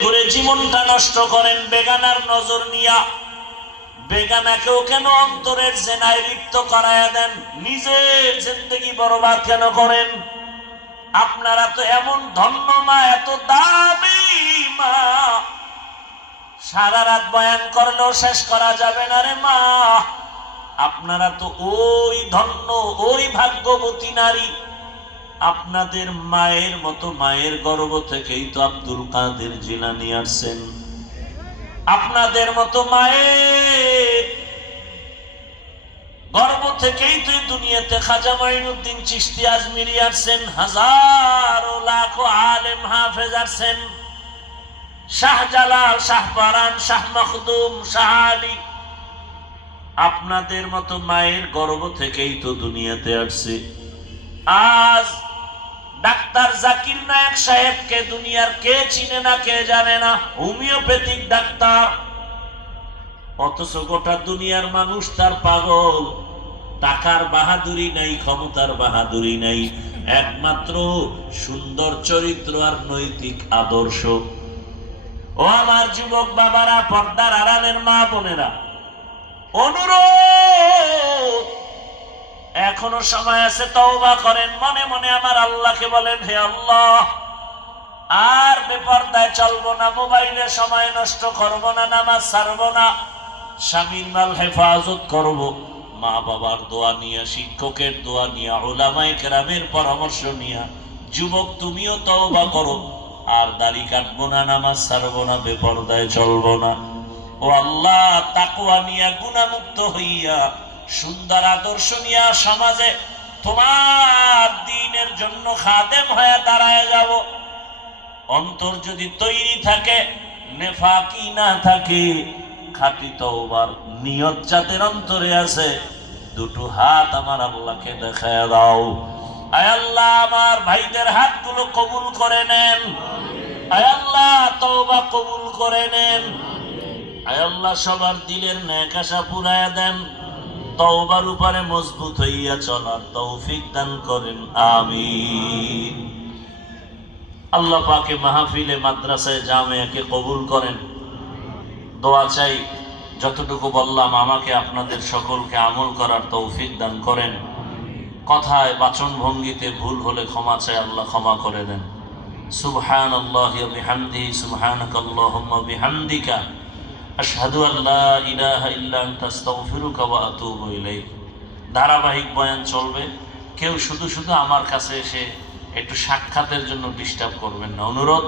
ঘুরে জীবনটা নষ্ট করেন বেগানার নজর নিয়া। বেগানাকেও কেন অন্তরের জেনায় লিপ্ত করায়া দেন? নিজের জিন্দেগি বরবাদ কেন করেন? আপনারা তো এমন ধন্য মা, এত দামি মা, সারা রাত বয়ান করলেও শেষ করা যাবে না রে মা। আপনারা তো ওই ধন্য, ওই ভাগ্যবতী নারী। আপনাদের মায়ের মতো মায়ের গর্ভ থেকেই তো আব্দুল কাদের জিলানী আসছেন। আপনাদের মতো মায়ের গর্ভ থেকেই তো দুনিয়াতে খাজা মাইনুদ্দিন চিশতি আজমিরি আসছেন। হাজারো লাখো আলেম হাফেজ আসছেন। শাহজালাল, শাহপারান, শাহ মখদুম, শাহ আলী, আপনাদের মতো মায়ের গর্ভ থেকেই তো দুনিয়াতে আসছে। আজ ডাক্তার জাকির নায়েক সাহেবকে দুনিয়ার কে চিনে না, কে জানে না? Homeopathic doctor. অথচ গোটা দুনিয়ার মানুষ তার পাগল। টাকার বাহাদুরি নাই, ক্ষমতার বাহাদুরি নাই, একমাত্র সুন্দর চরিত্র আর নৈতিক আদর্শ। ও আমার যুবক বাবারা, পর্দার আড়ালের মা বোনেরা, অনুরোধ, এখনো সময় আছে, তওবা করেন। মনে মনে আমার আল্লাহকে বলেন, হে আল্লাহ, আর বেপরদায় চলবো না, মোবাইলে সময় নষ্ট করবো না, নামাজ ছাড়বো না, স্বামীর মাল হেফাজত করব, মা বাবার দোয়া নিয়ে, শিক্ষকের দোয়া নিয়ে, উলামায়ে কেরামের পরামর্শ নিয়ে। যুবক, তুমিও তওবা করো, আর দাড়ি কাটবো না, নামাজ ছাড়বো না, বেপরদায় চলবো না। ও আল্লাহ, তাকওয়া নিয়ে, গুনাহমুক্ত হইয়া, সুন্দর আদর্শ নিয়ে সমাজে তোমার দ্বীনের জন্য খাদেম হয়ে দাঁড়ায় যাব। অন্তর যদি তৈরি থাকে, নেফাকি না থাকে, খাঁটি তওবার নিয়ত যাদের অন্তরে আছে, দুটো হাত আমার আল্লাহকে দেখায় দাও। আয় আল্লাহ, আমার ভাইদের হাতগুলো কবুল করে নেন। আয় আল্লাহ, তওবা কবুল করে নেন। আয় আল্লাহ, সবার দিলের নেক আশা পুরায়া দেন। তওবার উপরে মজবুত হইয়া চলার তৌফিক দান করেন, আমিন। আল্লাহ পাকে মাহফিলে, মাদ্রাসায়, জামিয়াকে কবুল করেন। দোয়া চাই, যতটুকু বললাম আমাকে আপনাদের সকলকে আমল করার তৌফিক দান করেন। কথায়, বাচন ভঙ্গিতে ভুল হলে ক্ষমা চাই, আল্লাহ ক্ষমা করে দেন। সুবহানাল্লাহি ওয়া বিহামদিহি, সুবহানাকাল্লাহুম্মা বিহামদিকা, আশহাদু আল্লা ইলাহা ইল্লা আনতা, আস্তাগফিরুকা ওয়া আতুবু ইলাইক। ধারাবাহিক বয়ান চলবে। কেউ শুধু শুধু আমার কাছে এসে একটু সাক্ষাতের জন্য ডিস্টার্ব করবেন না, অনুরোধ।